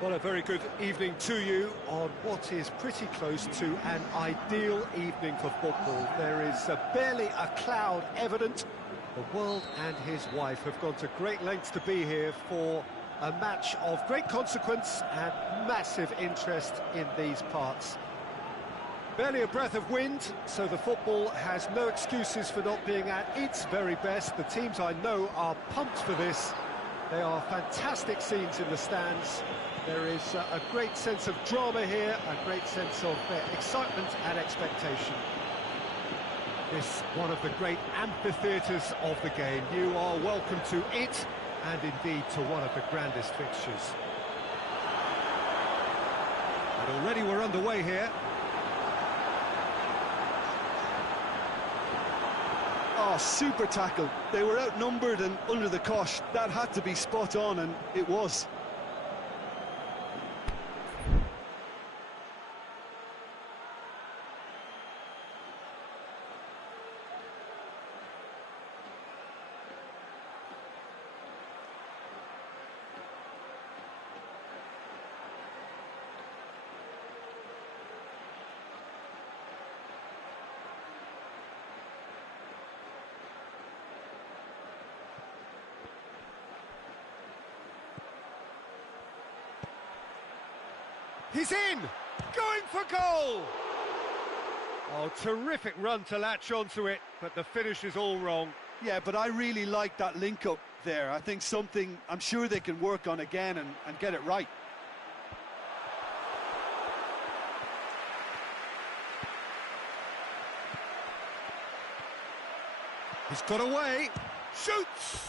Well, a very good evening to you on what is pretty close to an ideal evening for football. There is barely a cloud evident. The world and his wife have gone to great lengths to be here for a match of great consequence and massive interest in these parts. Barely a breath of wind, so the football has no excuses for not being at its very best. The teams I know are pumped for this. They are fantastic scenes in the stands. There is a great sense of drama here, a great sense of excitement and expectation. This one of the great amphitheatres of the game. You are welcome to it, and indeed to one of the grandest fixtures. And already we're underway here. Oh, super tackle. They were outnumbered and under the cosh. That had to be spot on, and it was. He's in! Going for goal! Oh, terrific run to latch onto it, but the finish is all wrong. Yeah, but I really like that link-up there. I think something I'm sure they can work on again and get it right. He's got away. Shoots!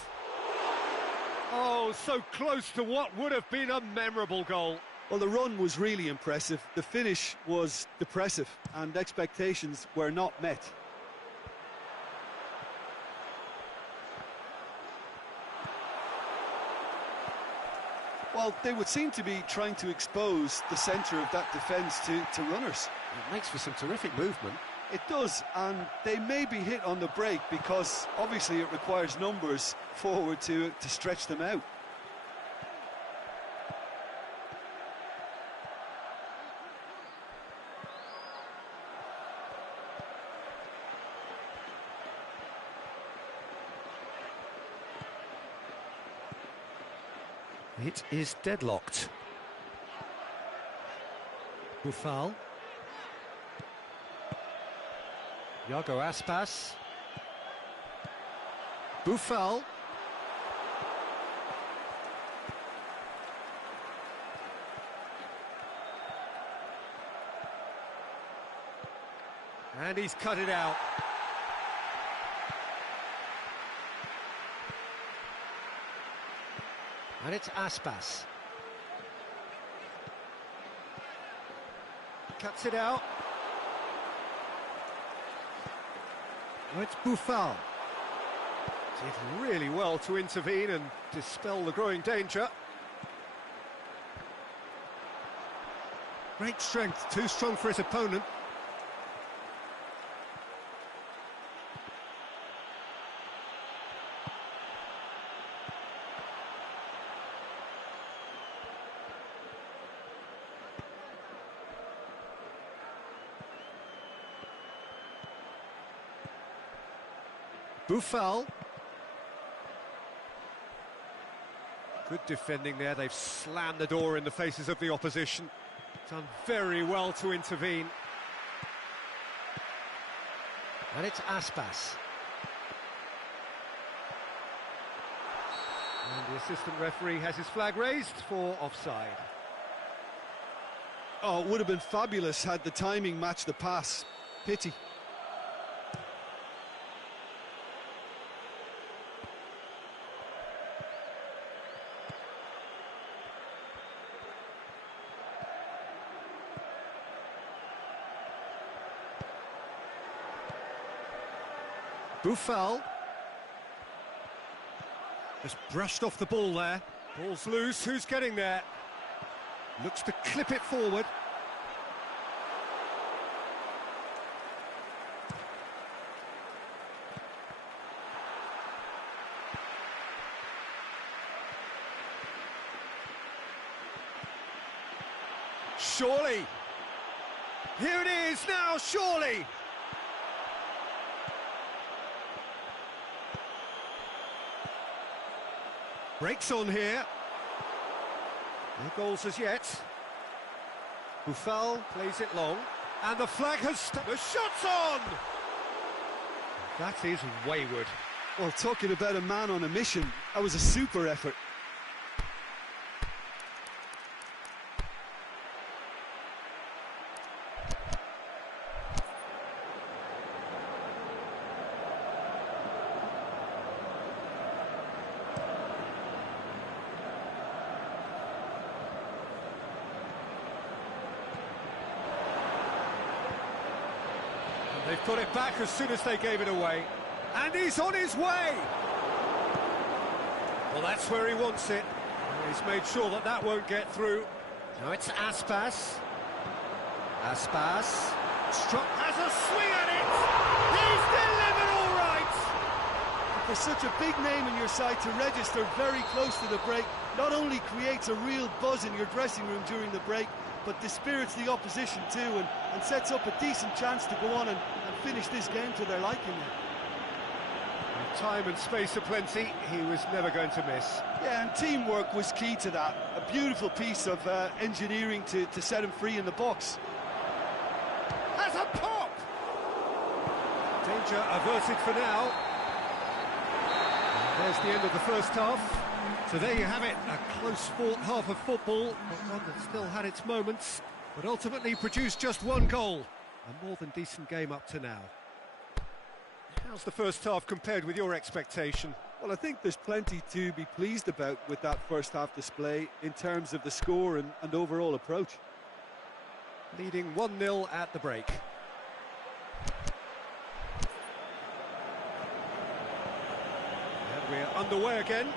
Oh, so close to what would have been a memorable goal. Well, the run was really impressive. The finish was depressive, and expectations were not met. Well, they would seem to be trying to expose the centre of that defence to runners. It makes for some terrific movement. It does, and they may be hit on the break because obviously it requires numbers forward to stretch them out. It is deadlocked. Boufal. Iago Aspas. Boufal. And he's cut it out. And it's Aspas. Cuts it out. Oh, it's Boufal. Did really well to intervene and dispel the growing danger. Great strength, too strong for his opponent. Boufal. Good defending there, they've slammed the door in the faces of the opposition. Done very well to intervene. And it's Aspas. And the assistant referee has his flag raised for offside. Oh, it would have been fabulous had the timing matched the pass. Pity. Boufal. Just brushed off the ball there. Ball's loose, who's getting there? Looks to clip it forward. Surely. Here it is now, surely. Breaks on here. No goals as yet. Buffal plays it long. And the flag has... The shot's on! That is wayward. Well, talking about a man on a mission, that was a super effort. They've got it back as soon as they gave it away. And he's on his way! Well, that's where he wants it. He's made sure that that won't get through. Now it's Aspas. Aspas. Struck, has a swing at it! He's delivered all right! For such a big name in your side to register very close to the break, not only creates a real buzz in your dressing room during the break, but dispirits the opposition too, and sets up a decent chance to go on and finish this game to their liking there. With time and space aplenty, he was never going to miss. Yeah, and teamwork was key to that. A beautiful piece of engineering to set him free in the box. Has a pop! Danger averted for now. And there's the end of the first half. So there you have it, a close-fought half of football, but one that still had its moments, but ultimately produced just one goal. A more than decent game up to now. How's the first half compared with your expectation? Well, I think there's plenty to be pleased about with that first half display in terms of the score and overall approach. Leading 1-0 at the break. And we're underway again.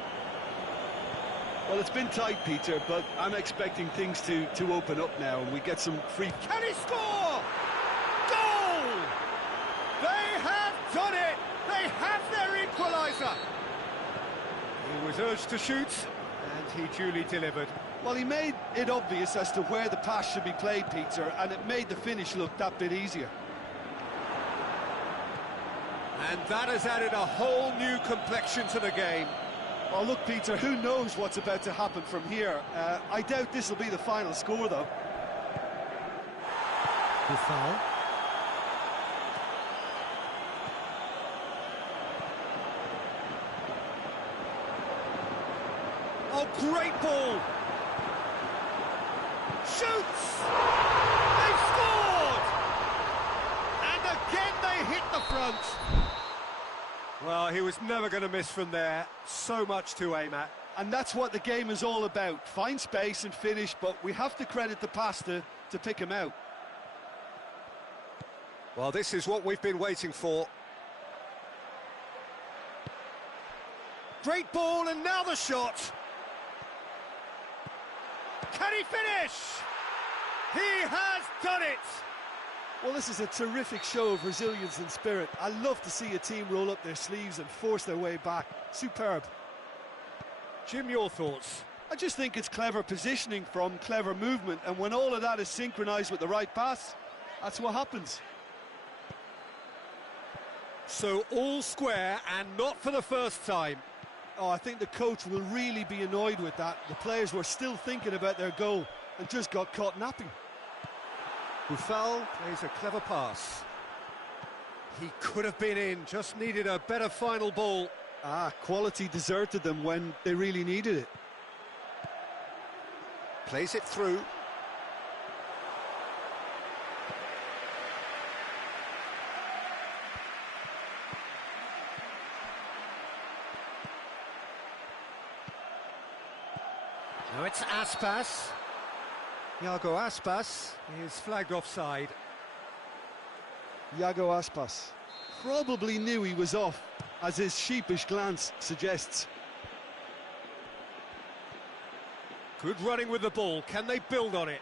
Well, it's been tight, Peter, but I'm expecting things to open up now, and we get some free... Can he score? Goal! They have done it! They have their equaliser! He was urged to shoot, and he duly delivered. Well, he made it obvious as to where the pass should be played, Peter, and it made the finish look that bit easier. And that has added a whole new complexion to the game. Well, look, Peter, who knows what's about to happen from here. I doubt this will be the final score, though. Buffal. Oh, great ball! Shoots! They've scored! And again they hit the front. Well, he was never going to miss from there. So much to aim at. And that's what the game is all about. Find space and finish, but we have to credit the pass to pick him out. Well, this is what we've been waiting for. Great ball, and now the shot. Can he finish? He has done it! Well, this is a terrific show of resilience and spirit. I love to see a team roll up their sleeves and force their way back. Superb. Jim, your thoughts? I just think it's clever positioning from clever movement, and when all of that is synchronised with the right pass, that's what happens. So all square, and not for the first time. Oh, I think the coach will really be annoyed with that. The players were still thinking about their goal and just got caught napping. Buffal plays a clever pass. He could have been in, just needed a better final ball. Quality deserted them when they really needed it. Plays it through. Now it's Aspas. Iago Aspas is flagged offside. Iago Aspas probably knew he was off, as his sheepish glance suggests. Good running with the ball. Can they build on it?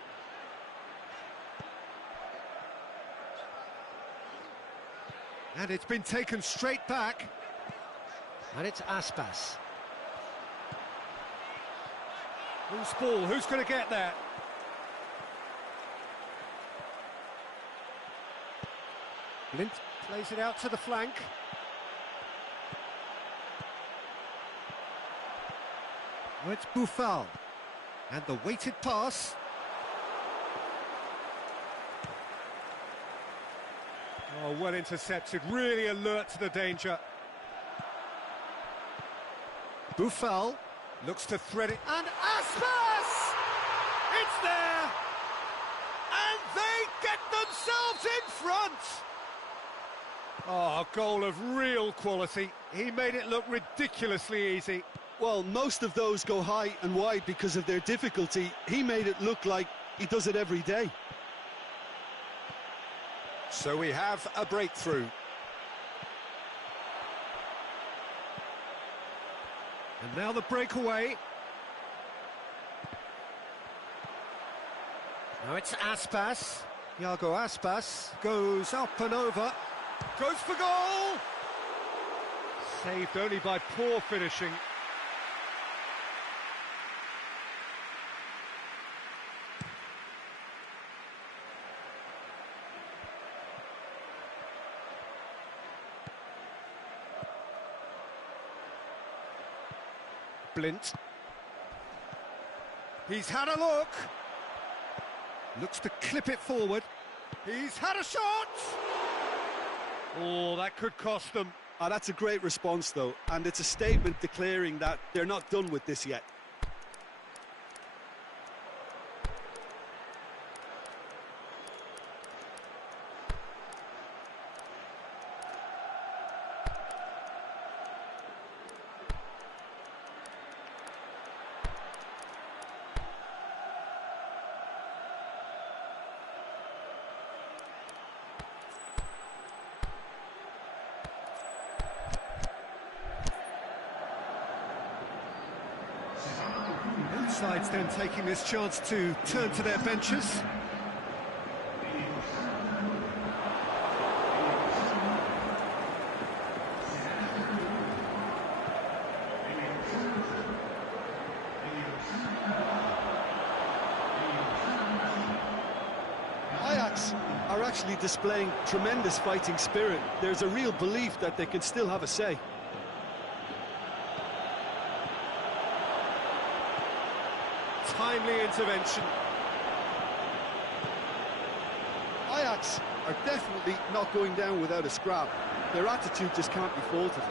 And it's been taken straight back. And it's Aspas. Loose ball. Who's going to get there? Blind plays it out to the flank. Oh, it's Boufal. And the weighted pass. Oh, well intercepted, really alert to the danger. Boufal looks to thread it. And Aspas! It's there! And they get themselves in front! Oh, a goal of real quality. He made it look ridiculously easy. Well, most of those go high and wide because of their difficulty. He made it look like he does it every day. So we have a breakthrough. And now the breakaway. Now it's Aspas. Iago Aspas goes up and over. Goes for goal! Saved only by poor finishing. Blint. He's had a look. Looks to clip it forward. He's had a shot! Oh, that could cost them. That's a great response, though, and it's a statement declaring that they're not done with this yet. Both sides then taking this chance to turn to their benches. Ajax are actually displaying tremendous fighting spirit. There's a real belief that they can still have a say. Timely intervention. Ajax are definitely not going down without a scrap. Their attitude just can't be faulted.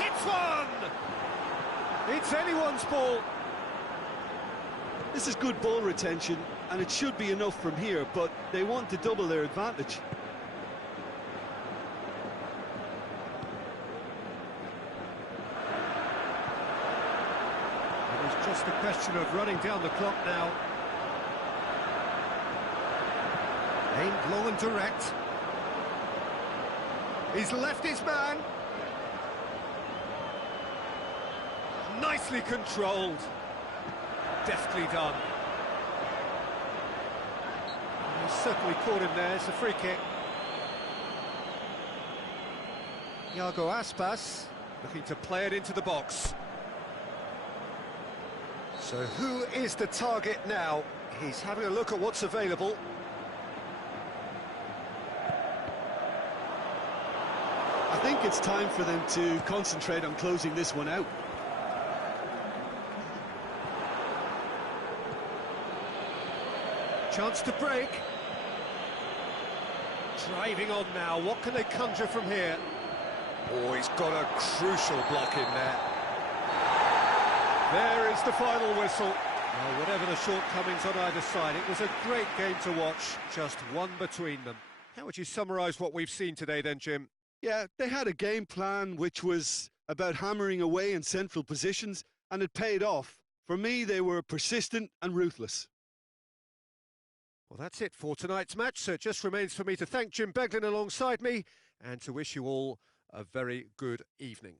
It's one! It's anyone's ball. This is good ball retention, and it should be enough from here, but they want to double their advantage. It's just a question of running down the clock now. Aimed low and direct. He's left his man. Nicely controlled. Deftly done. He's certainly caught him there. It's a free kick. Iago Aspas looking to play it into the box. So who is the target now? He's having a look at what's available. I think it's time for them to concentrate on closing this one out. Chance to break. Driving on now. What can they conjure from here? Oh, he's got a crucial block in there. There is the final whistle. Well, whatever the shortcomings on either side, it was a great game to watch, just one between them. How would you summarise what we've seen today then, Jim? Yeah, they had a game plan which was about hammering away in central positions, and it paid off. For me, they were persistent and ruthless. Well, that's it for tonight's match, so it just remains for me to thank Jim Beglin alongside me and to wish you all a very good evening.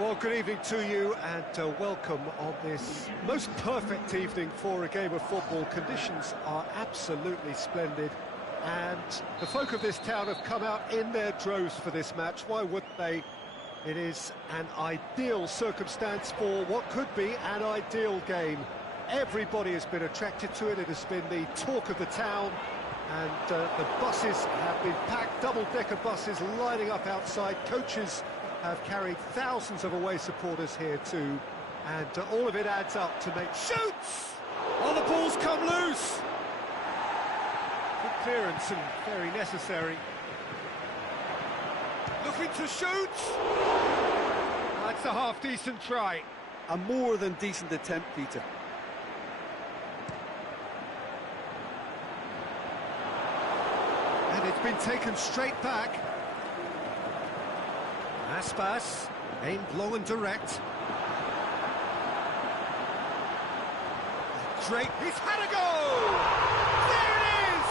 Well, good evening to you and welcome on this most perfect evening for a game of football. Conditions are absolutely splendid and the folk of this town have come out in their droves for this match. Why wouldn't they? It is an ideal circumstance for what could be an ideal game. Everybody has been attracted to it. It has been the talk of the town and the buses have been packed, double-decker buses lining up outside. Coaches have carried thousands of away supporters here too, and all of it adds up to make... Shoots! Oh, the ball's come loose! Good clearance and very necessary. Looking to shoot! That's a half-decent try. A more than decent attempt, Peter. And it's been taken straight back. Aspas, aimed low and direct. Great, he's had a go! There it is!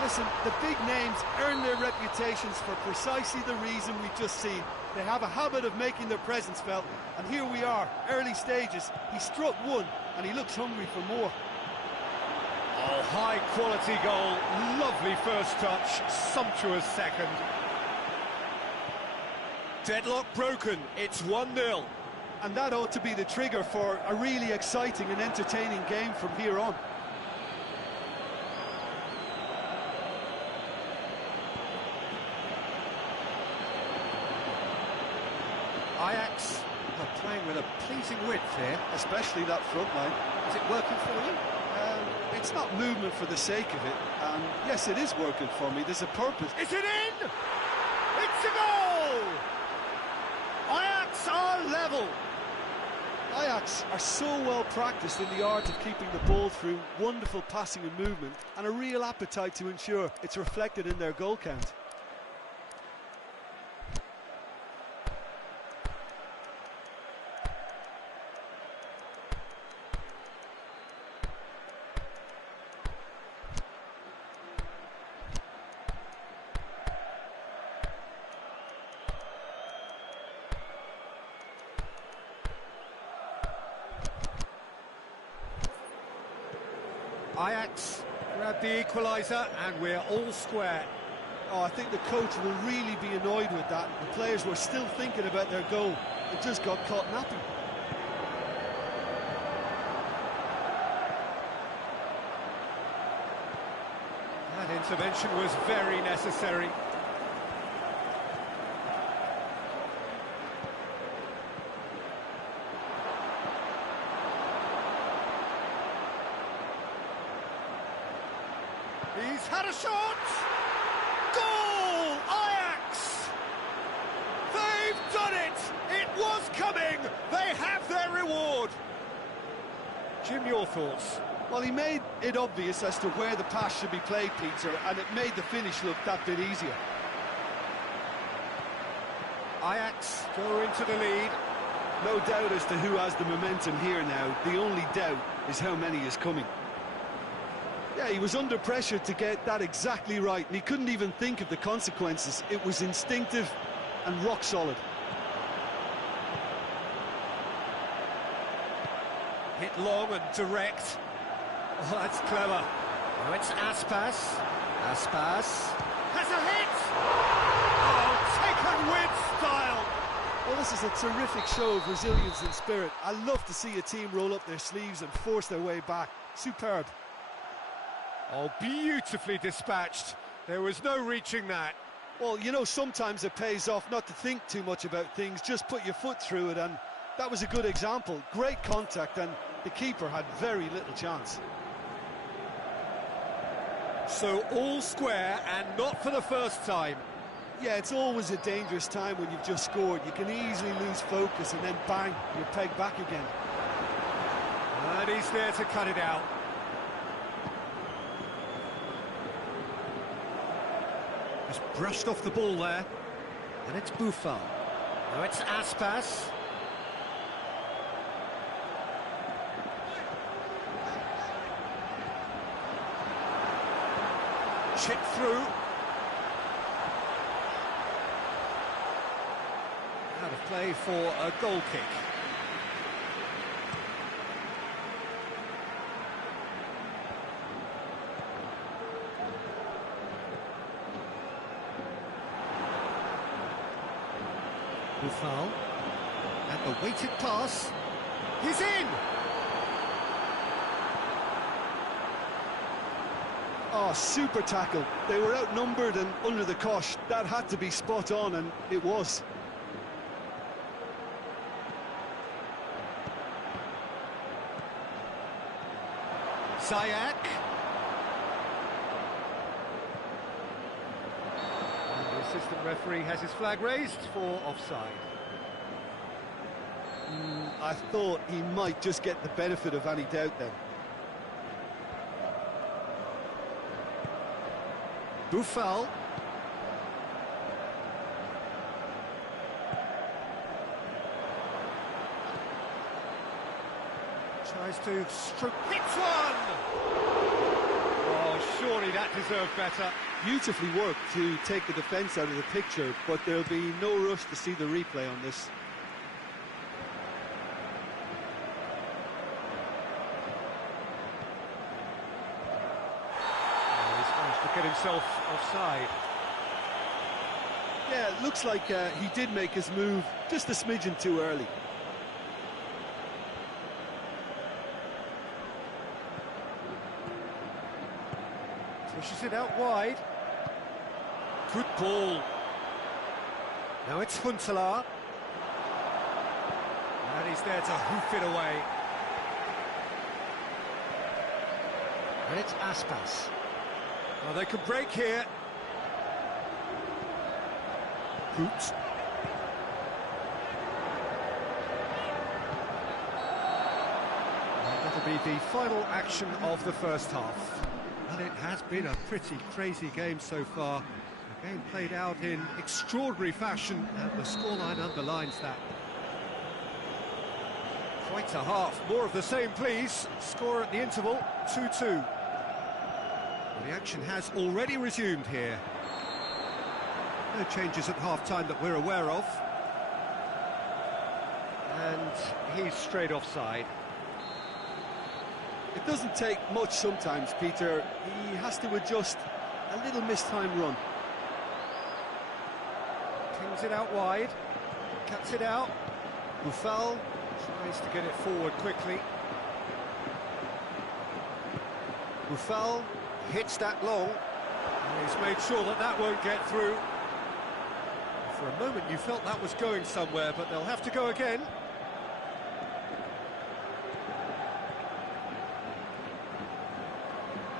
Listen, the big names earn their reputations for precisely the reason we've just seen. They have a habit of making their presence felt, and here we are, early stages. He struck one, and he looks hungry for more. Oh, high-quality goal, lovely first touch, sumptuous second. Deadlock broken, it's 1-0. And that ought to be the trigger for a really exciting and entertaining game from here on. Ajax are playing with a pleasing width here. Especially that front line. Is it working for you? It's not movement for the sake of it, and yes, it is working for me. There's a purpose. Is it in? It's a goal! Ajax are level. Ajax are so well practiced in the art of keeping the ball through wonderful passing and movement, and a real appetite to ensure it's reflected in their goal count. Ajax grab the equaliser and we're all square. Oh, I think the coach will really be annoyed with that. The players were still thinking about their goal. It just got caught napping. That intervention was very necessary. He's had a shot! Goal! Ajax! They've done it! It was coming! They have their reward! Jim, your thoughts? Well, he made it obvious as to where the pass should be played, Peter, and it made the finish look that bit easier. Ajax go into the lead. No doubt as to who has the momentum here now. The only doubt is how many is coming. Yeah, he was under pressure to get that exactly right, and he couldn't even think of the consequences. It was instinctive and rock solid. Hit long and direct. Oh, that's clever. Now it's Aspas. Aspas has a hit! Oh, taken with style! Well, this is a terrific show of resilience and spirit. I love to see a team roll up their sleeves and force their way back. Superb. Oh, beautifully dispatched. There was no reaching that. Well, you know, sometimes it pays off not to think too much about things, just put your foot through it, and that was a good example. Great contact, and the keeper had very little chance. So all square, and not for the first time. Yeah, it's always a dangerous time when you've just scored. You can easily lose focus, and then bang, you're pegged back again. And he's there to cut it out. Just brushed off the ball there. And it's Buffon. Now it's Aspas. Chip through. Out of play play for a goal kick. Buffal, and the weighted pass, he's in! Oh, super tackle. They were outnumbered and under the cosh. That had to be spot on, and it was. Ziyech. And the assistant referee has his flag raised for offside. I thought he might just get the benefit of any doubt then. Buffal. Tries to stroke. Hits one! Oh, surely that deserved better. Beautifully worked to take the defence out of the picture, but there'll be no rush to see the replay on this. To get himself offside. Yeah, it looks like he did make his move just a smidgen too early. Pushes it out wide. Good ball. Now it's Huntelaar. And he's there to hoof it away. And it's Aspas. Well, they could break here. Hoot. That'll be the final action of the first half. Well, it has been a pretty crazy game so far. The game played out in extraordinary fashion, and the scoreline underlines that. Quite a half. More of the same, please. Score at the interval, 2-2. The action has already resumed here. No changes at half-time that we're aware of. And he's straight offside. It doesn't take much sometimes, Peter. He has to adjust a little mistimed run. Pings it out wide. Cuts it out. Buffal tries to get it forward quickly. Buffal hits that long, and he's made sure that that won't get through. For a moment you felt that was going somewhere, but they'll have to go again.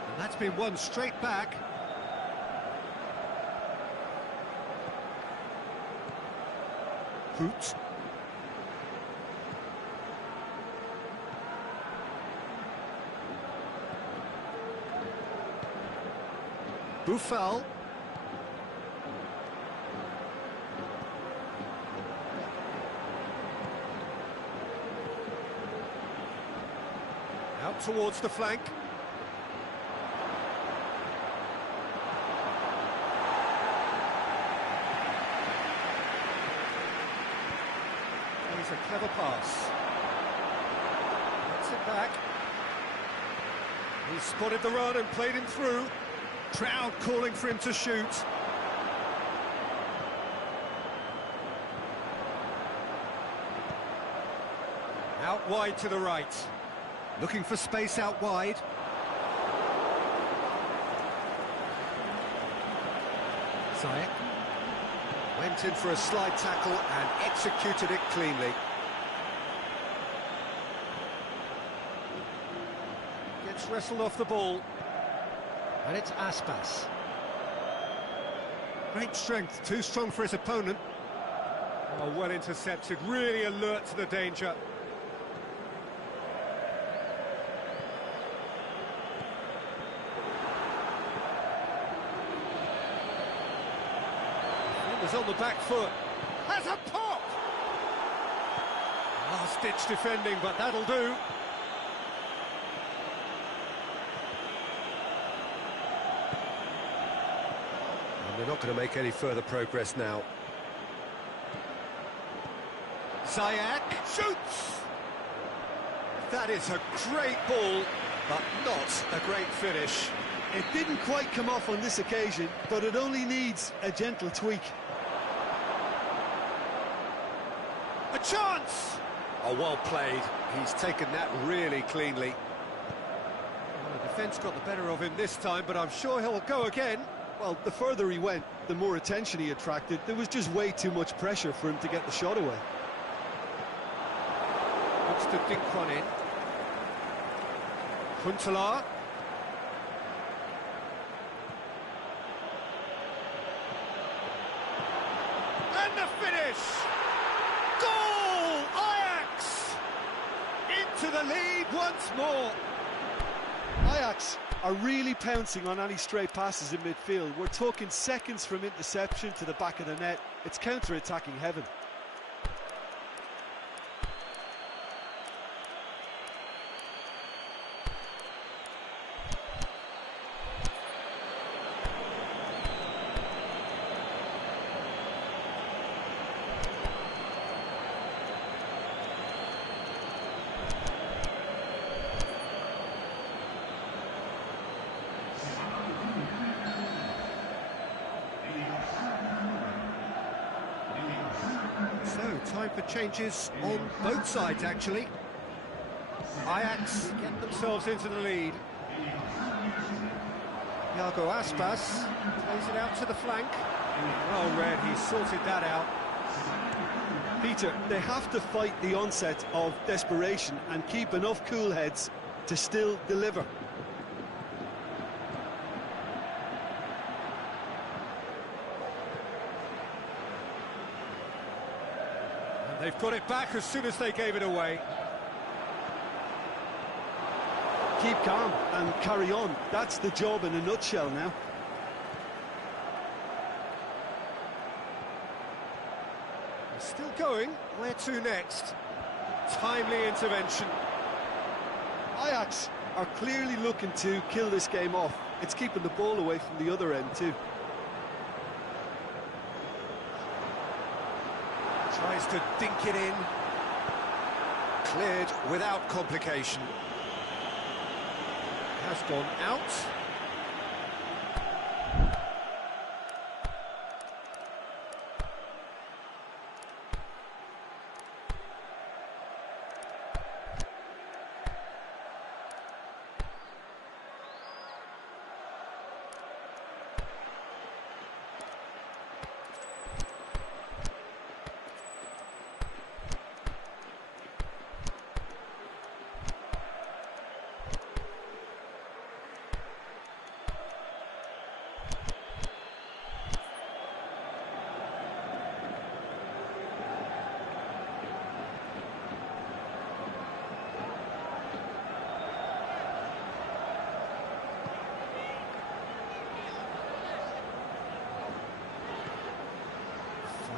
And that's been won straight back. Hoot. Buffal. Out towards the flank. He's a clever pass. Gets it back. He spotted the run and played him through. Crowd calling for him to shoot. Out wide to the right. Looking for space out wide. Ziyech went in for a slide tackle and executed it cleanly. Gets wrestled off the ball. And it's Aspas. Great strength, too strong for his opponent. Oh, well intercepted, really alert to the danger. He was on the back foot. Has a pop! Last-ditch defending, but that'll do. They're not going to make any further progress now. Ziyech shoots! That is a great ball, but not a great finish. It didn't quite come off on this occasion, but it only needs a gentle tweak. A chance! Oh, well played. He's taken that really cleanly. Well, the defence got the better of him this time, but I'm sure he'll go again. Well, the further he went, the more attention he attracted. There was just way too much pressure for him to get the shot away. Looks to dink one in. Huntelaar. And the finish! Goal! Ajax! Into the lead once more. Ajax are really pouncing on any stray passes in midfield. We're talking seconds from interception to the back of the net. It's counter-attacking heaven. So, time for changes on both sides, actually. Ajax get themselves into the lead. Iago Aspas plays it out to the flank. Well read, he sorted that out. Peter, they have to fight the onset of desperation and keep enough cool heads to still deliver. They've got it back as soon as they gave it away. Keep calm and carry on. That's the job in a nutshell now. They're still going. Where to next? Timely intervention. Ajax are clearly looking to kill this game off. It's keeping the ball away from the other end too. Tries to dink it in. Cleared without complication. Has gone out.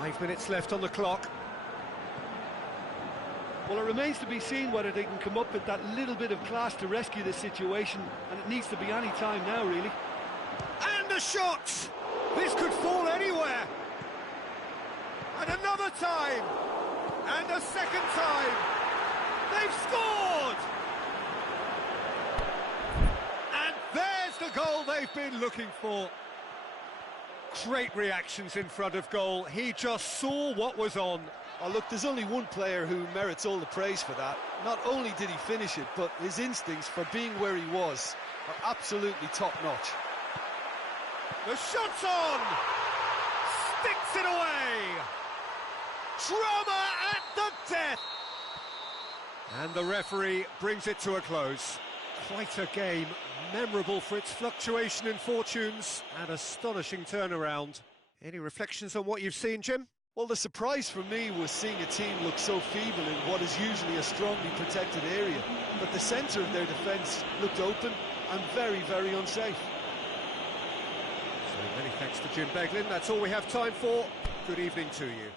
Five minutes left on the clock. Well, it remains to be seen whether they can come up with that little bit of class to rescue the situation, and it needs to be any time now, really. And a shot! This could fall anywhere. And another time. And a second time. They've scored! And there's the goal they've been looking for. Great reactions in front of goal. He just saw what was on. Oh, look, there's only one player who merits all the praise for that. Not only did he finish it, but his instincts for being where he was are absolutely top-notch. The shot's on! Sticks it away! Drama at the death! And the referee brings it to a close. Quite a game, memorable for its fluctuation in fortunes and astonishing turnaround. Any reflections on what you've seen, Jim? Well, the surprise for me was seeing a team look so feeble in what is usually a strongly protected area. But the centre of their defence looked open and very, very unsafe. So many thanks to Jim Beglin. That's all we have time for. Good evening to you.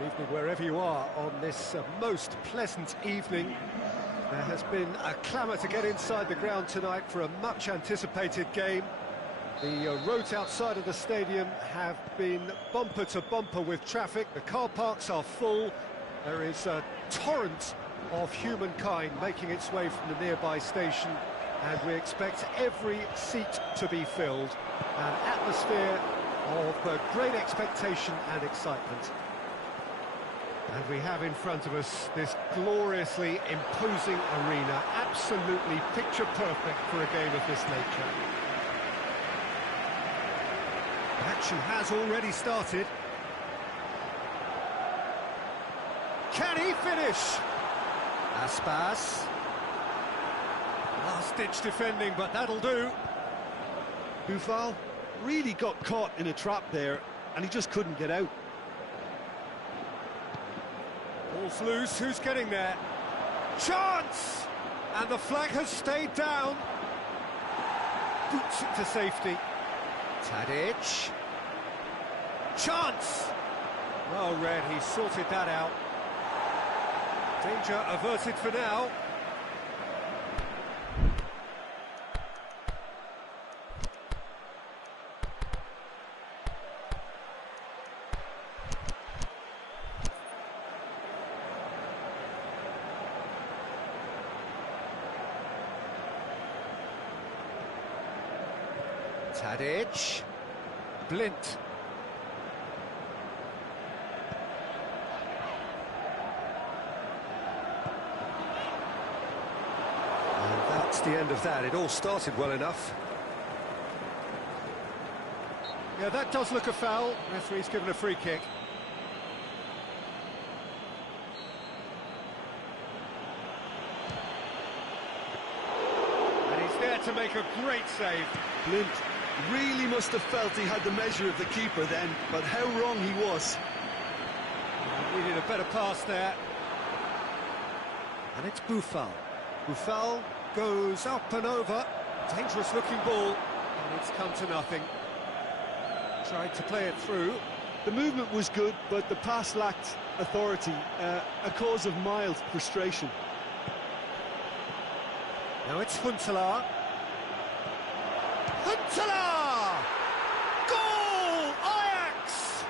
Good evening wherever you are on this most pleasant evening. There has been a clamour to get inside the ground tonight for a much-anticipated game. The roads outside of the stadium have been bumper to bumper with traffic. The car parks are full. There is a torrent of humankind making its way from the nearby station, and we expect every seat to be filled. An atmosphere of great expectation and excitement. And we have in front of us this gloriously imposing arena, absolutely picture perfect for a game of this nature. Action has already started. Can he finish? Aspas. Last-ditch defending, but that'll do. Boufal really got caught in a trap there, and he just couldn't get out. Ball's loose, who's getting there? Chance! And the flag has stayed down. Boots it to safety. Tadic. Chance! Well read, he sorted that out. Danger averted for now. Tadic. Blint. And that's the end of that. It all started well enough. Yeah, that does look a foul. Referee's given a free kick. And he's there to make a great save. Blint really must have felt he had the measure of the keeper then, but how wrong he was. Needed a better pass there. And it's Boufal. Boufal goes up and over. Dangerous looking ball, and it's come to nothing. Tried to play it through. The movement was good, but the pass lacked authority, a cause of mild frustration. Now it's Huntelaar. Huntelaar! Goal! Ajax!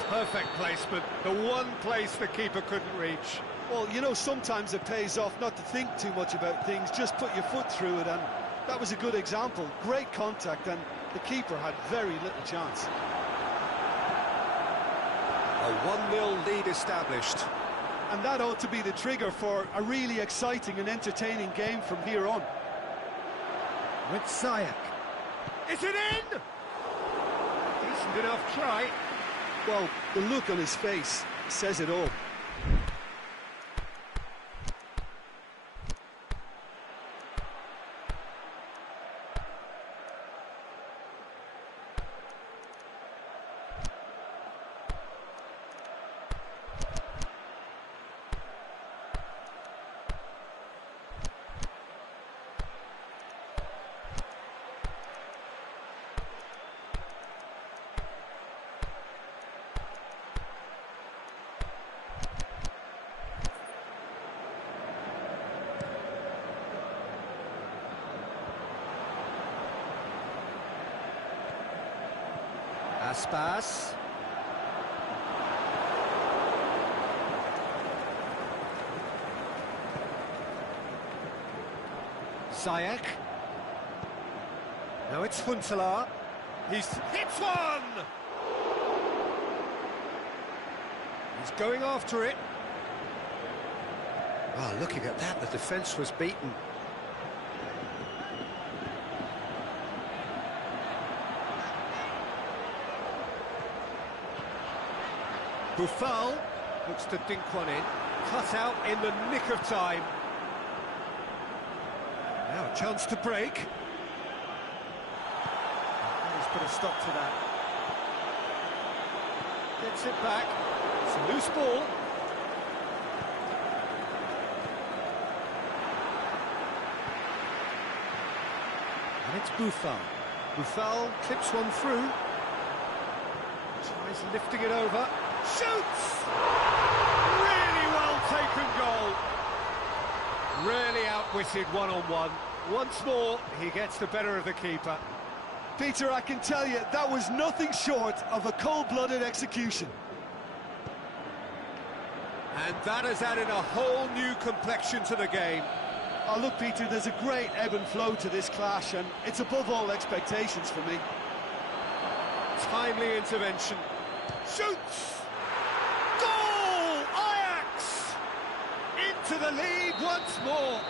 Perfect placement, the one place the keeper couldn't reach. Well, you know, sometimes it pays off not to think too much about things, just put your foot through it, and that was a good example. Great contact, and the keeper had very little chance. A 1-0 lead established. And that ought to be the trigger for a really exciting and entertaining game from here on. With Ziyech. Is it in? Decent enough try. Well, the look on his face says it all. Aspas. Ziyech. Now it's Huntelaar. He's hit one! He's going after it. Oh, looking at that, the defence was beaten. Boufal looks to dink one in, cut out in the nick of time. Now a chance to break. And he's put a stop to that. Gets it back. It's a loose ball. And it's Boufal. Boufal clips one through. Tries lifting it over. Shoots! Really well taken goal. Really outwitted one-on-one. Once more, he gets the better of the keeper. Peter, I can tell you, that was nothing short of a cold-blooded execution. And that has added a whole new complexion to the game. Oh, look, Peter, there's a great ebb and flow to this clash, and it's above all expectations for me. Timely intervention. Shoots! Goal! Ajax! Into the lead once more.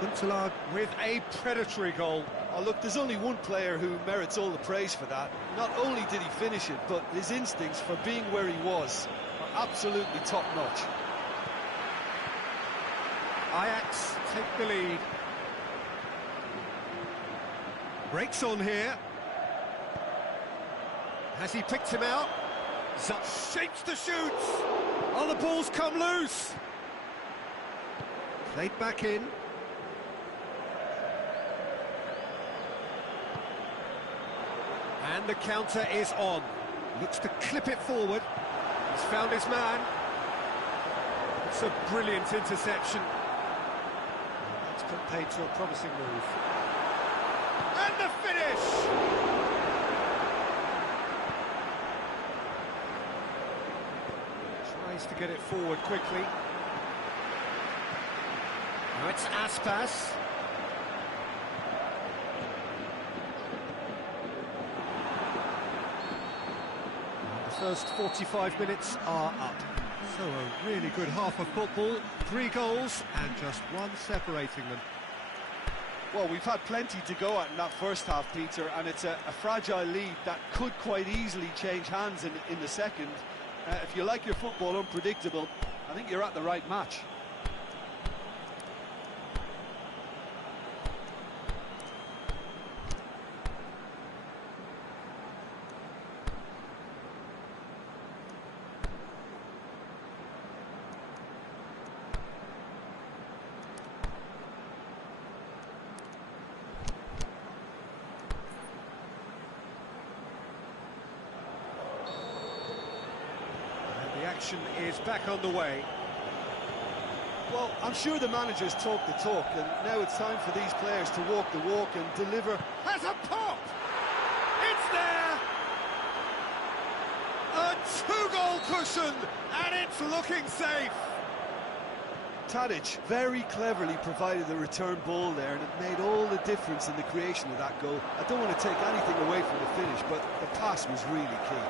Huntelaar with a predatory goal. Oh, look, there's only one player who merits all the praise for that. Not only did he finish it, but his instincts for being where he was are absolutely top-notch. Ajax take the lead. Breaks on here. Has he picked him out? Zup shapes the shoots. Oh, the ball's come loose. Played back in. And the counter is on. Looks to clip it forward. He's found his man. It's a brilliant interception. It's put paid to a promising move. And the finish! Tries to get it forward quickly. Now it's Aspas. First 45 minutes are up. So a really good half of football, 3 goals and just one separating them. Well, we've had plenty to go at in that first half, Peter, and it's a fragile lead that could quite easily change hands in the second. If you like your football unpredictable, I think you're at the right match. Action is back on the way. Well, I'm sure the manager's talked the talk, and now it's time for these players to walk the walk and deliver. Has a pop! It's there! A 2-goal cushion, and it's looking safe! Tadic very cleverly provided the return ball there, and it made all the difference in the creation of that goal. I don't want to take anything away from the finish, but the pass was really key.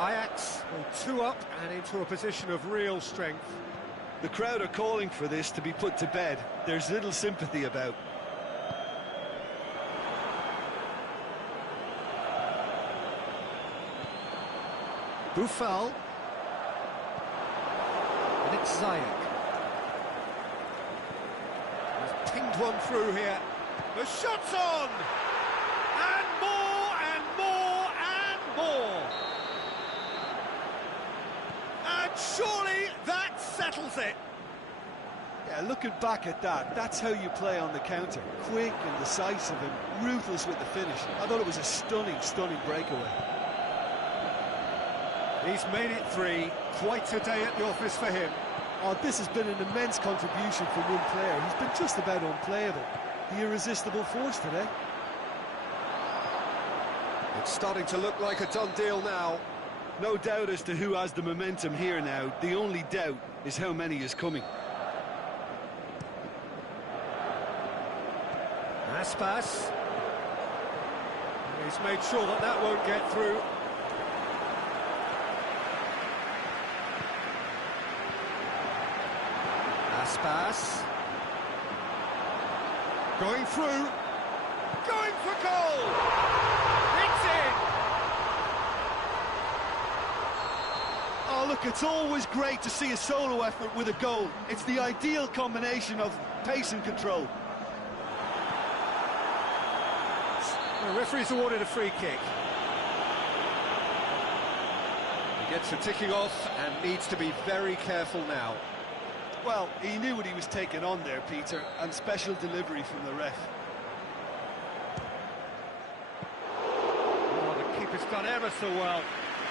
Ajax go 2 up and into a position of real strength. The crowd are calling for this to be put to bed. There's little sympathy about. Boufal. And it's Ziyech. He's pinged one through here. The shot's on! And more and more and more! And surely that settles it. Yeah, looking back at that, that's how you play on the counter. Quick and decisive and ruthless with the finish. I thought it was a stunning, stunning breakaway. He's made it 3. Quite a day at the office for him. Oh, this has been an immense contribution from one player. He's been just about unplayable. The irresistible force today. It's starting to look like a done deal now. No doubt as to who has the momentum here now. The only doubt is how many is coming. Aspas. He's made sure that that won't get through. Aspas. Going through. Going for goal! It's in! Oh, look, it's always great to see a solo effort with a goal. It's the ideal combination of pace and control. The referee's awarded a free kick. He gets the ticking off and needs to be very careful now. Well, he knew what he was taking on there, Peter, and special delivery from the ref. Oh, the goalkeeper's done ever so well.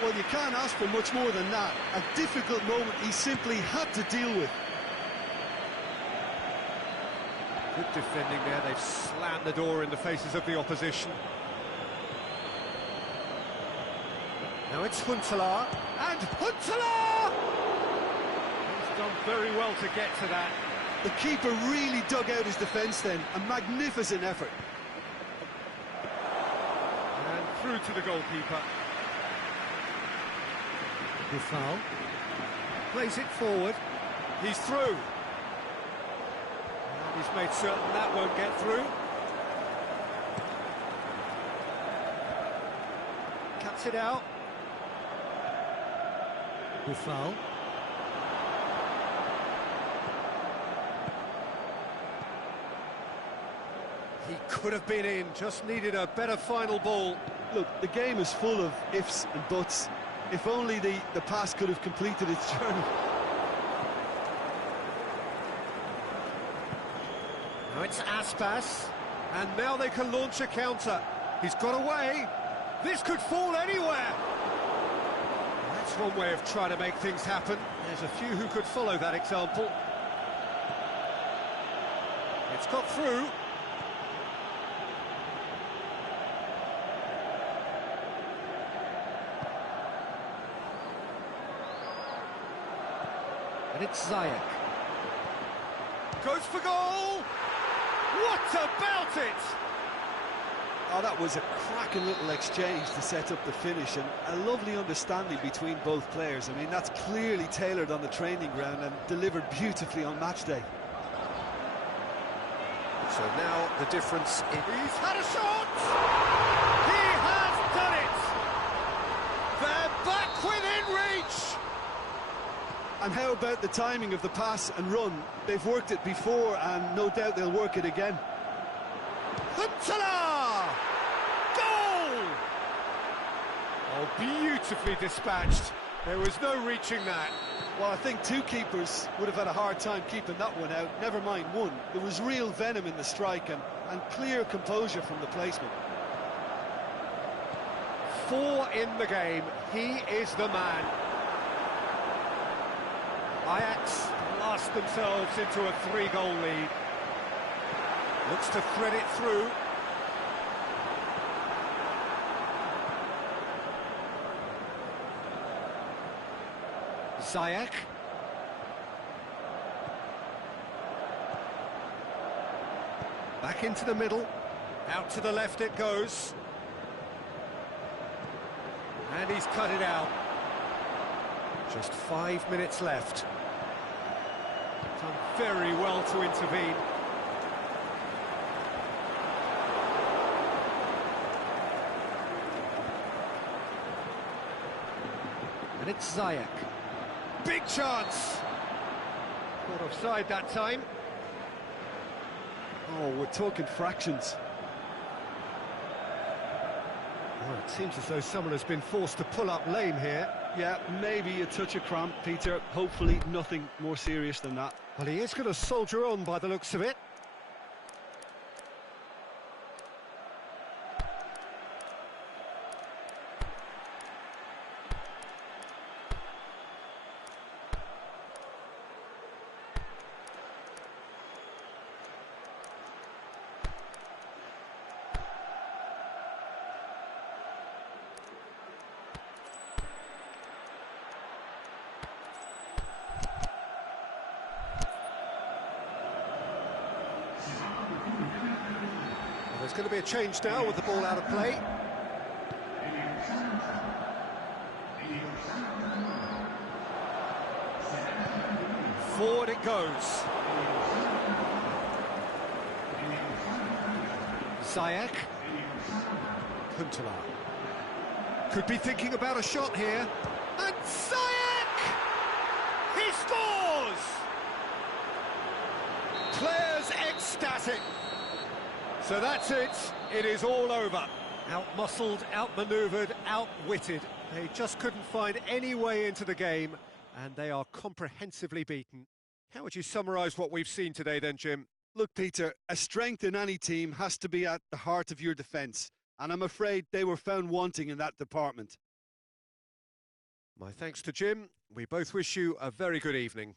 Well, you can't ask for much more than that. A difficult moment he simply had to deal with. Good defending there, they've slammed the door in the faces of the opposition. Now it's Huntelaar, and Huntelaar! He's done very well to get to that. The keeper really dug out his defence then, a magnificent effort. And through to the goalkeeper. Buffal plays it forward, he's through. And he's made certain that won't get through. Cuts it out. Buffal. He could have been in, just needed a better final ball. Look, the game is full of ifs and buts. If only the pass could have completed its journey. Now it's Aspas, and now they can launch a counter. He's got away. This could fall anywhere. That's one way of trying to make things happen. There's a few who could follow that example. It's got through. And it's Ziyech. Goes for goal! What about it? Oh, that was a cracking little exchange to set up the finish, and a lovely understanding between both players. I mean, that's clearly tailored on the training ground and delivered beautifully on match day. So now the difference is... He's had a shot! He has done it! They're back within reach! And how about the timing of the pass and run? They've worked it before, and no doubt they'll work it again. Huntelaar! Goal! Oh, beautifully dispatched. There was no reaching that. Well, I think two keepers would have had a hard time keeping that one out, never mind one. There was real venom in the strike and clear composure from the placement. 4 in the game, he is the man. Ajax blast themselves into a 3-goal lead. Looks to thread it through. Ziyech. Back into the middle. Out to the left it goes. And he's cut it out. Just 5 minutes left. Done very well to intervene. And it's Ziyech. Big chance! Caught offside that time. Oh, we're talking fractions. Well, it seems as though someone has been forced to pull up lame here. Yeah, maybe a touch of cramp, Peter. Hopefully nothing more serious than that. Well, he is going to soldier on by the looks of it. There's going to be a change now with the ball out of play. Forward it goes. Ziyech. Huntelaar. Could be thinking about a shot here. And Ziyech! He scores! Claire's ecstatic. So that's it. It is all over. Out-muscled, out-manoeuvred, outwitted. They just couldn't find any way into the game, and they are comprehensively beaten. How would you summarise what we've seen today then, Jim? Look, Peter, a strength in any team has to be at the heart of your defence. and I'm afraid they were found wanting in that department. My thanks to Jim. We both wish you a very good evening.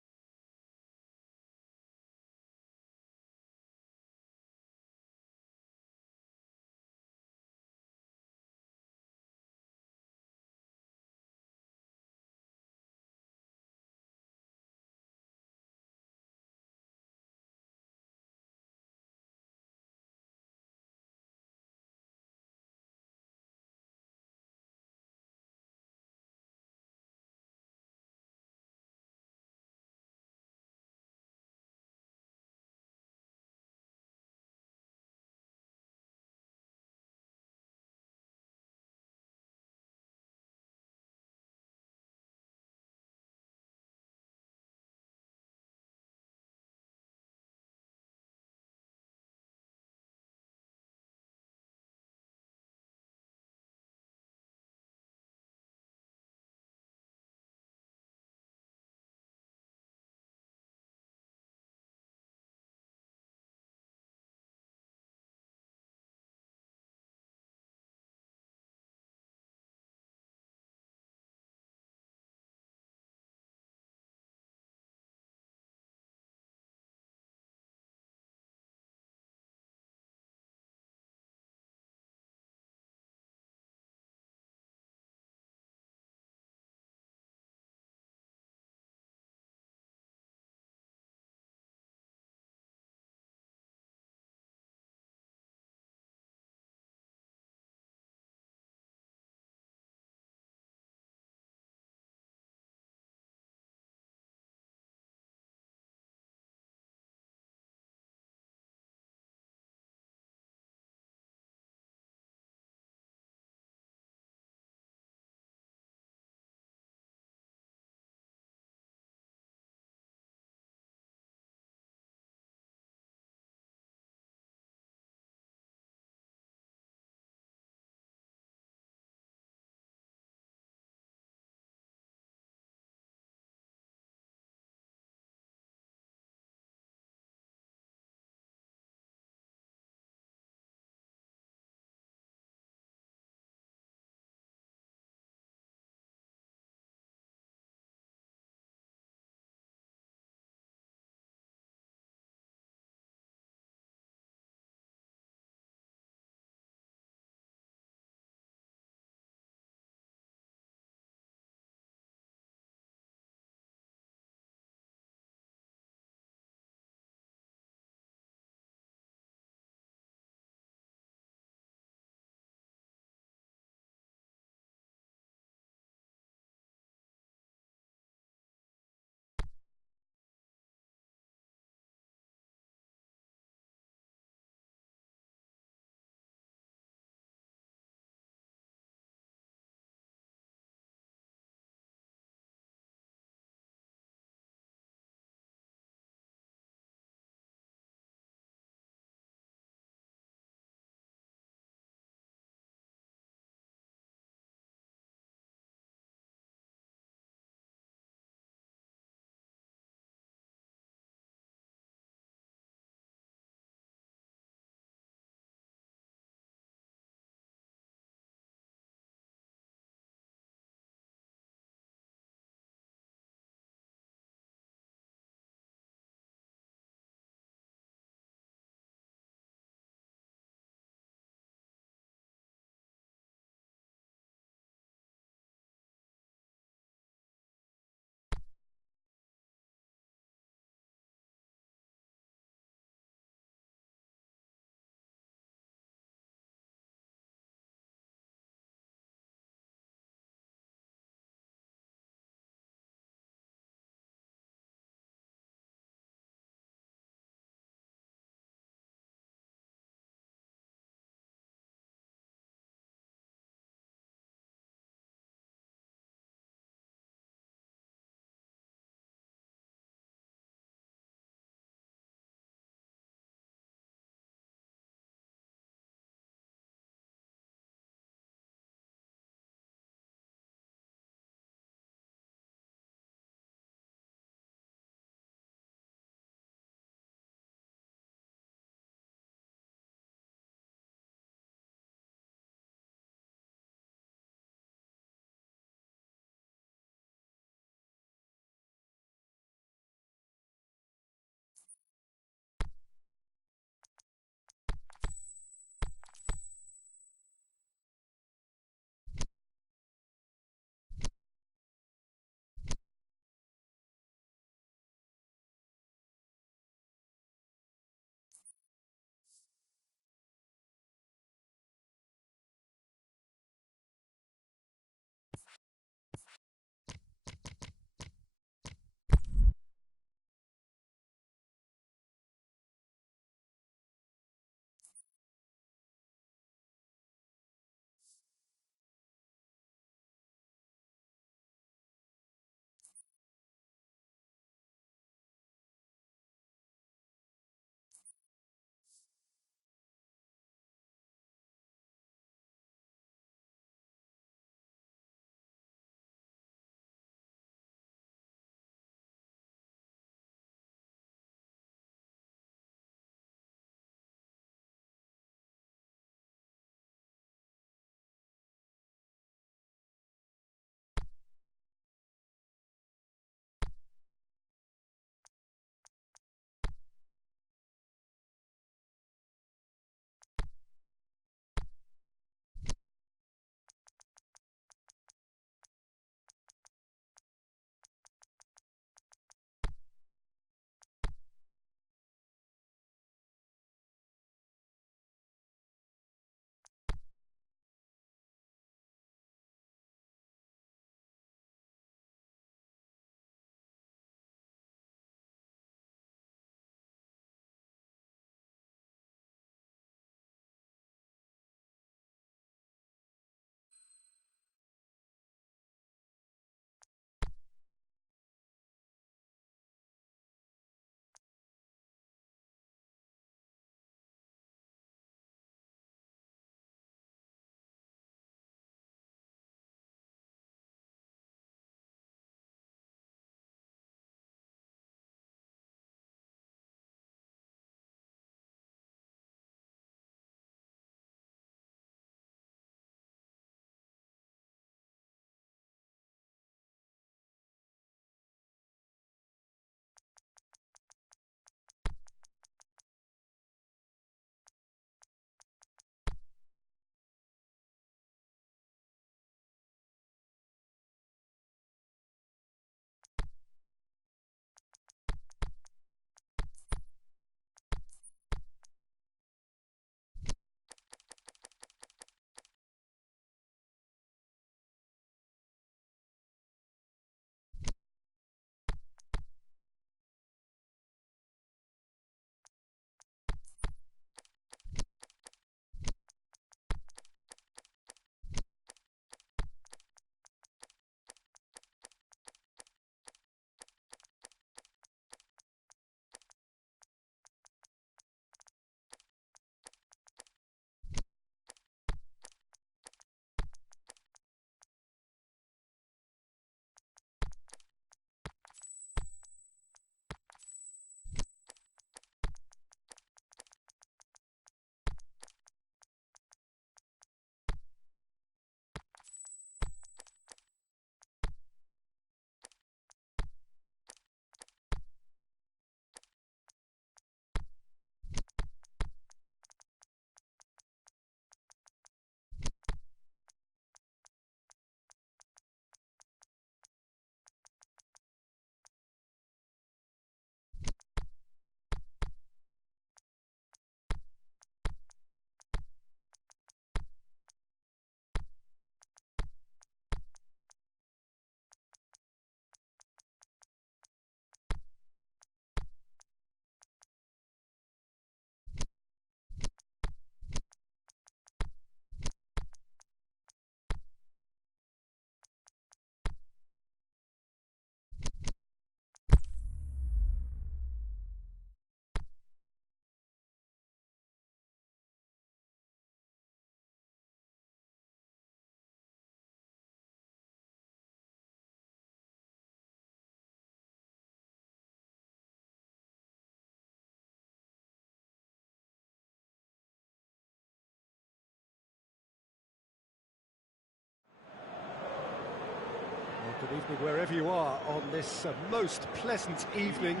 Well, good evening wherever you are on this most pleasant evening.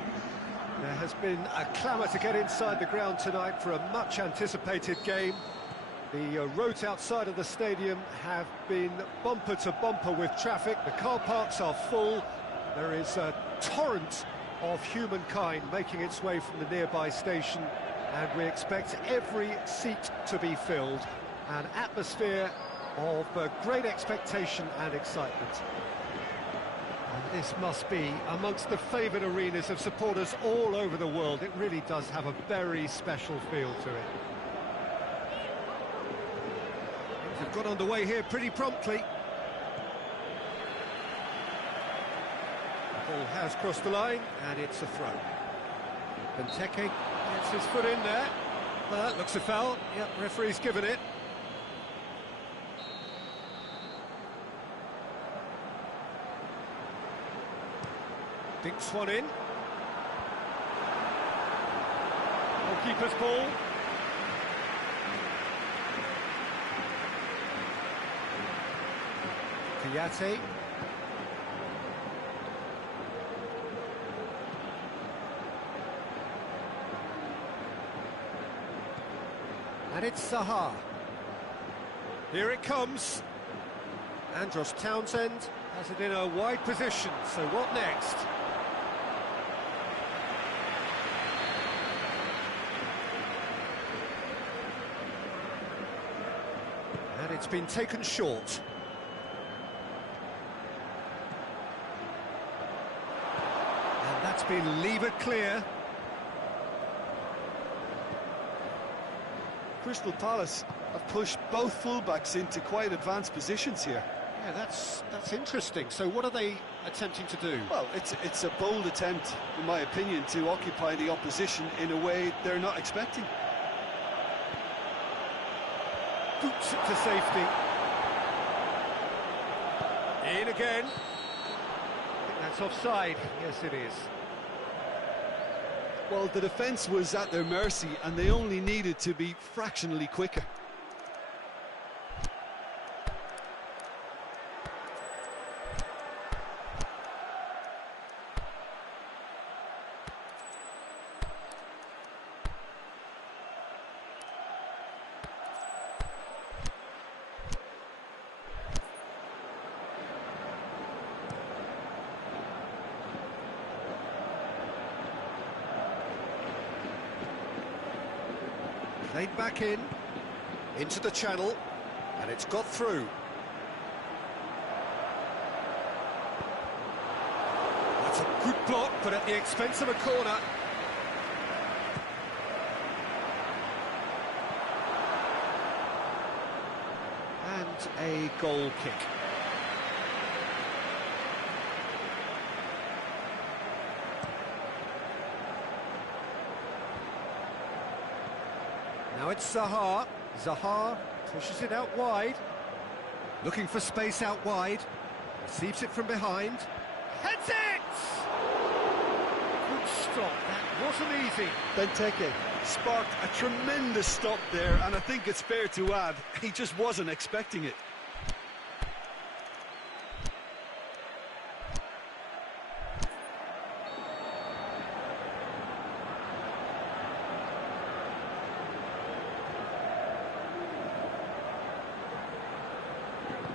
There has been a clamour to get inside the ground tonight for a much-anticipated game. The roads outside of the stadium have been bumper to bumper with traffic. The car parks are full. There is a torrent of humankind making its way from the nearby station, and we expect every seat to be filled. An atmosphere of great expectation and excitement. And this must be amongst the favoured arenas of supporters all over the world. It really does have a very special feel to it. Things have got underway here pretty promptly. The ball has crossed the line, and it's a throw. Benteke gets his foot in there. That looks a foul. Yep, referee's given it. Dinks one in. Goalkeeper's ball. Kouyaté. And it's Zaha. Here it comes. Andros Townsend has it in a wide position, so what next? And it's been taken short. And that's been levered clear. Crystal Palace have pushed both fullbacks into quite advanced positions here. Yeah, that's interesting. So what are they attempting to do? Well, it's a bold attempt, in my opinion, to occupy the opposition in a way they're not expecting. Boots it to safety. In again. I think that's offside. Yes, it is. Well, the defence was at their mercy, and they only needed to be fractionally quicker. Played back in, into the channel, and it's got through. That's a good block, but at the expense of a corner. And a goal kick. Now it's Zaha. Zaha pushes it out wide. Looking for space out wide. Receives it from behind. Heads it! Good stop. That wasn't easy. Benteke sparked a tremendous stop there, and I think it's fair to add, he just wasn't expecting it.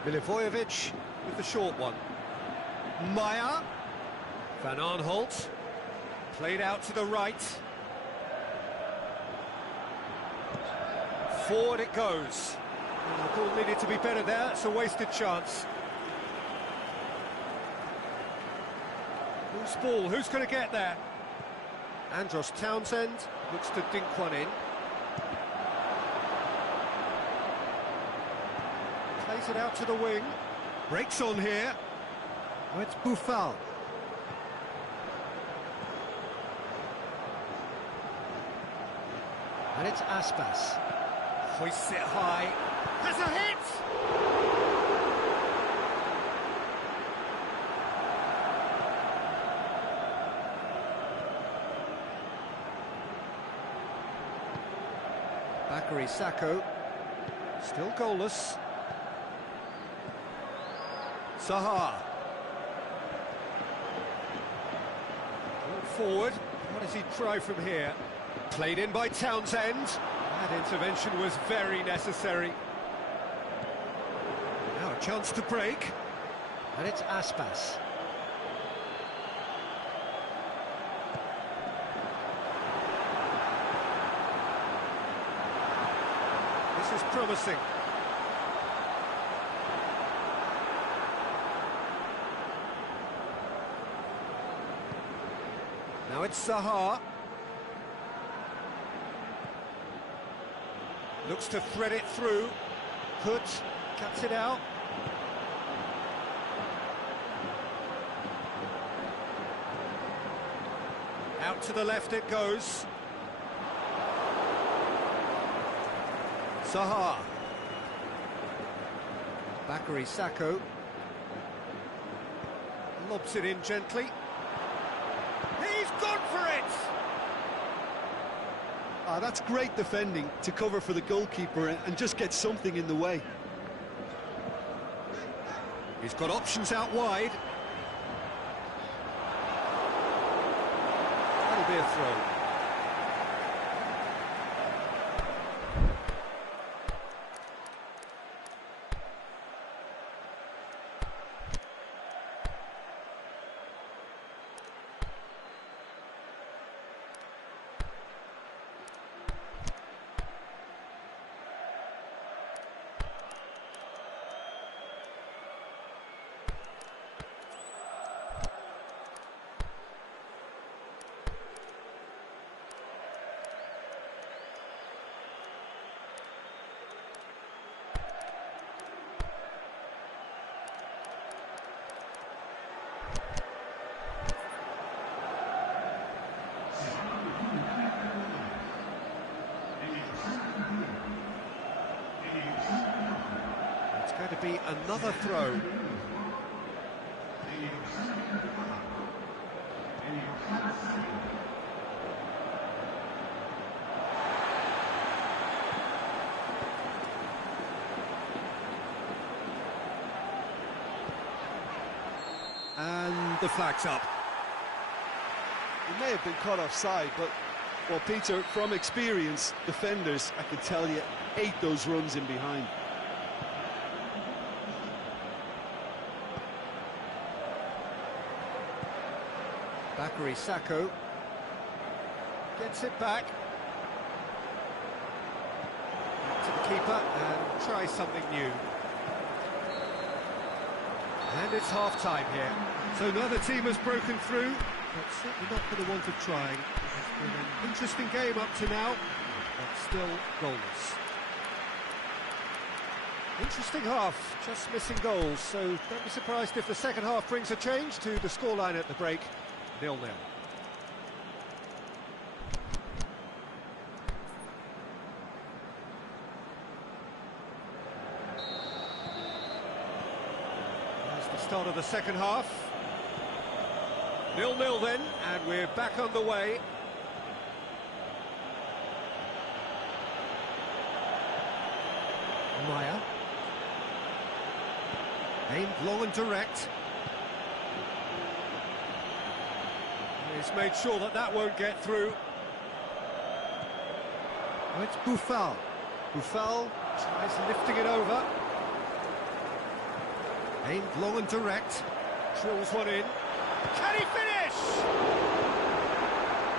Milivojevic with the short one. Maya. Van Aanholt. Played out to the right. Forward it goes. And the ball needed to be better there. It's a wasted chance. Whose ball? Who's going to get there? Andros Townsend looks to dink one in. Plays it out to the wing. Breaks on here. Oh, it's Boufal. And it's Aspas. Hoists it high. Has a hit! Bakary Sakho. Still goalless. Zaha. forward. What does he try from here? Played in by Townsend. That intervention was very necessary. Now a chance to break. And it's Aspas. This is promising. Now it's Zaha. Looks to thread it through. Hood cuts it out. Out to the left it goes. Zaha. Bakary Sakho. Lobs it in gently. He's gone for it! That's great defending to cover for the goalkeeper and just get something in the way. He's got options out wide. That'll be a throw. Going to be another throw. And the flag's up. He may have been caught offside, but, well, Peter, from experience, defenders, I can tell you, ate those runs in behind. Bakary Sakho gets it back to the keeper and tries something new. And it's half-time here. So another team has broken through, but certainly not for the want of trying. It's been an interesting game up to now, but still goalless. Interesting half, just missing goals, so don't be surprised if the second half brings a change to the scoreline at the break. 0-0. That's the start of the second half. 0-0 then, and we're back on the way. Maya. Aimed long and direct. He's made sure that that won't get through. Oh, it's Boufal. Boufal tries lifting it over. Aimed long and direct. Drills one in. Can he finish?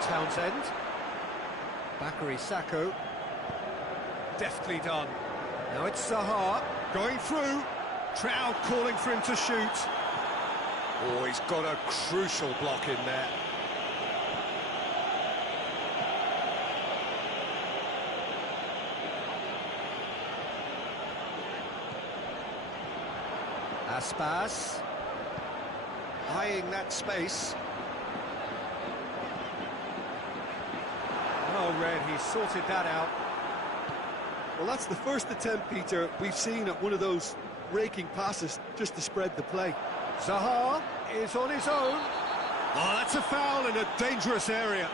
Townsend. Bakary Sakho. Deftly done. Now it's Zaha going through. Trout calling for him to shoot. Oh, he's got a crucial block in there. Aspas eyeing that space. Oh, Red, he sorted that out. Well, that's the first attempt, Peter, we've seen at one of those raking passes just to spread the play. Zaha is on his own. Oh, that's a foul in a dangerous area.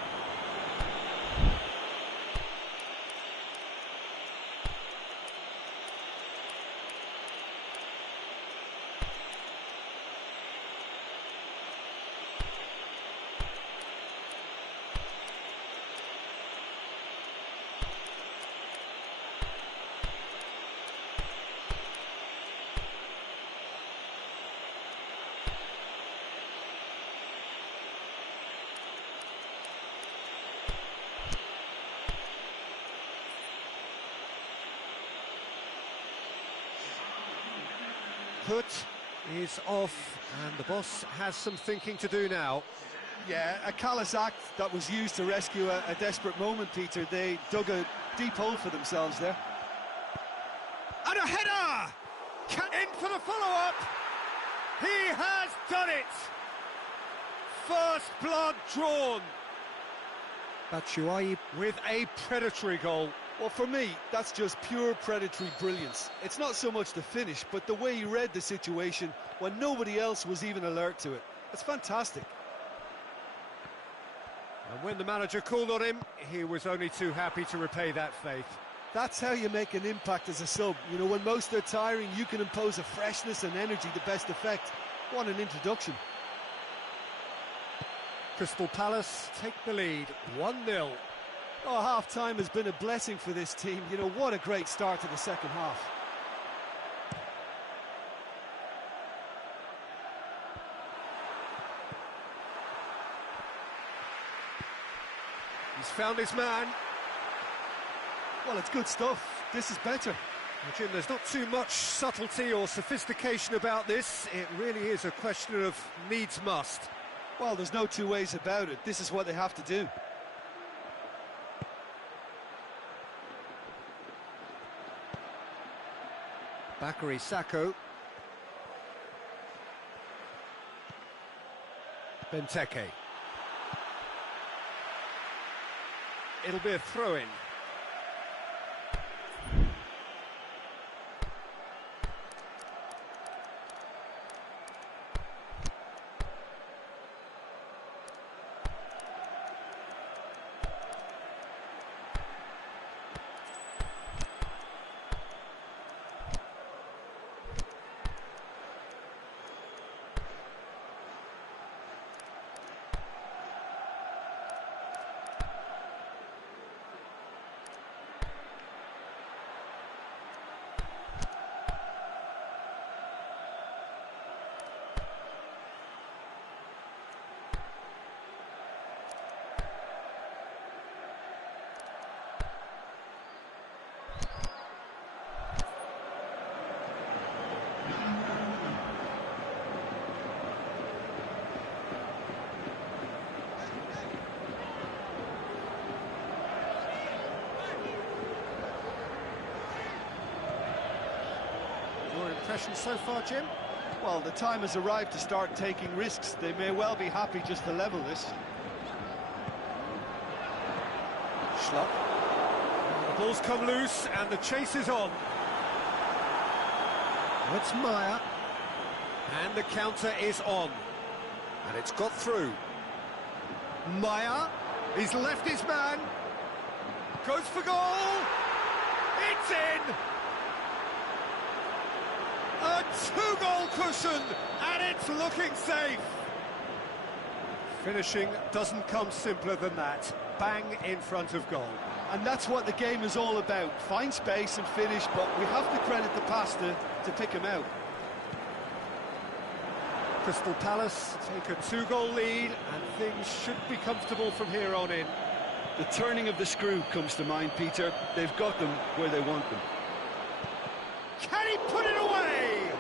put is off, and the boss has some thinking to do now. Yeah, a callous act that was used to rescue a desperate moment, Peter. They dug a deep hole for themselves there. And a header! In for the follow-up! He has done it! First blood drawn. Batshuayi with a predatory goal. Well, for me, that's just pure predatory brilliance. It's not so much the finish, but the way he read the situation when nobody else was even alert to it. It's fantastic. And when the manager called on him, he was only too happy to repay that faith. That's how you make an impact as a sub. You know, when most are tiring, you can impose a freshness and energy to best effect. What an introduction. Crystal Palace take the lead, 1-0. Oh, half-time has been a blessing for this team. You know, what a great start to the second half. He's found his man. Well, it's good stuff. This is better. Well, Jim, there's not too much subtlety or sophistication about this. It really is a question of needs must. Well, there's no two ways about it. This is what they have to do. Bakary Sakho. Benteke. It'll be a throw-in. Impression so far, Jim? Well, the time has arrived to start taking risks. They may well be happy just to level this. Schlupp. The ball's come loose and the chase is on. It's Meyer. And the counter is on. And it's got through. Meyer. He's left his man. Goes for goal. It's in. A two-goal cushion, and it's looking safe. Finishing doesn't come simpler than that. Bang in front of goal. And that's what the game is all about. Find space and finish, but we have to credit the pass to pick him out. Crystal Palace take a two-goal lead, and things should be comfortable from here on in. The turning of the screw comes to mind, Peter. They've got them where they want them. Can he put it away?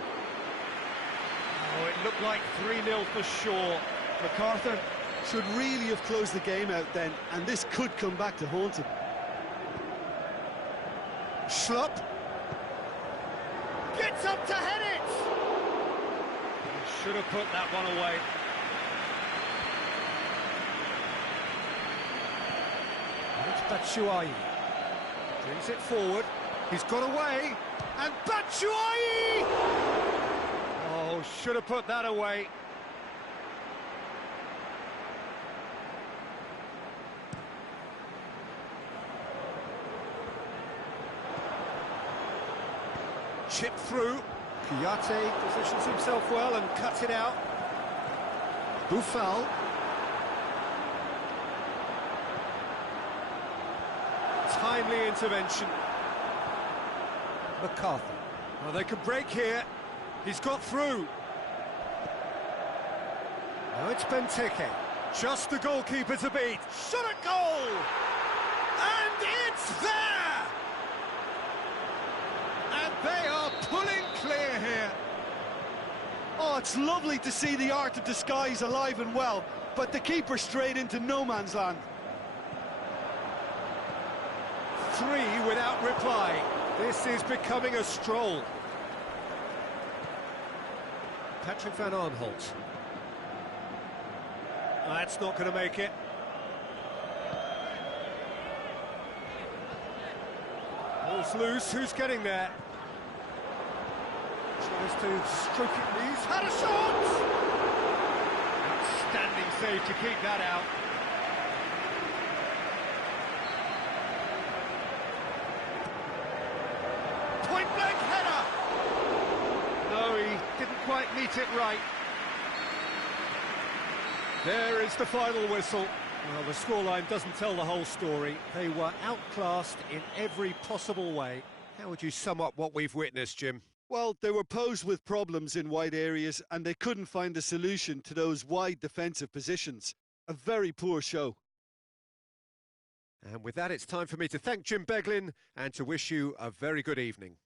Oh, it looked like 3-0 for sure. MacArthur should really have closed the game out then, and this could come back to haunt him. Schlupp gets up to head it. He should have put that one away. And it's Batshuayi. Brings it forward. He's got away. And Batshuayi! Oh, should have put that away. Chip through. Kouyaté positions himself well and cuts it out. Boufal. Timely intervention. MacArthur. Well, they could break here. He's got through. Now it's Benteke. Just the goalkeeper to beat. Shot at goal! And it's there! And they are pulling clear here. Oh, it's lovely to see the art of disguise alive and well, but the keeper straight into no man's land. 3 without reply. This is becoming a stroll. Patrick van Aanholt. That's not going to make it. Ball's loose, who's getting there? Tries to stroke it, he's had a shot! Outstanding save to keep that out. Point-blank header! No, he didn't quite meet it right. There is the final whistle. Well, the scoreline doesn't tell the whole story. They were outclassed in every possible way. How would you sum up what we've witnessed, Jim? Well, they were posed with problems in wide areas and they couldn't find a solution to those wide defensive positions. A very poor show. And with that, it's time for me to thank Jim Beglin and to wish you a very good evening.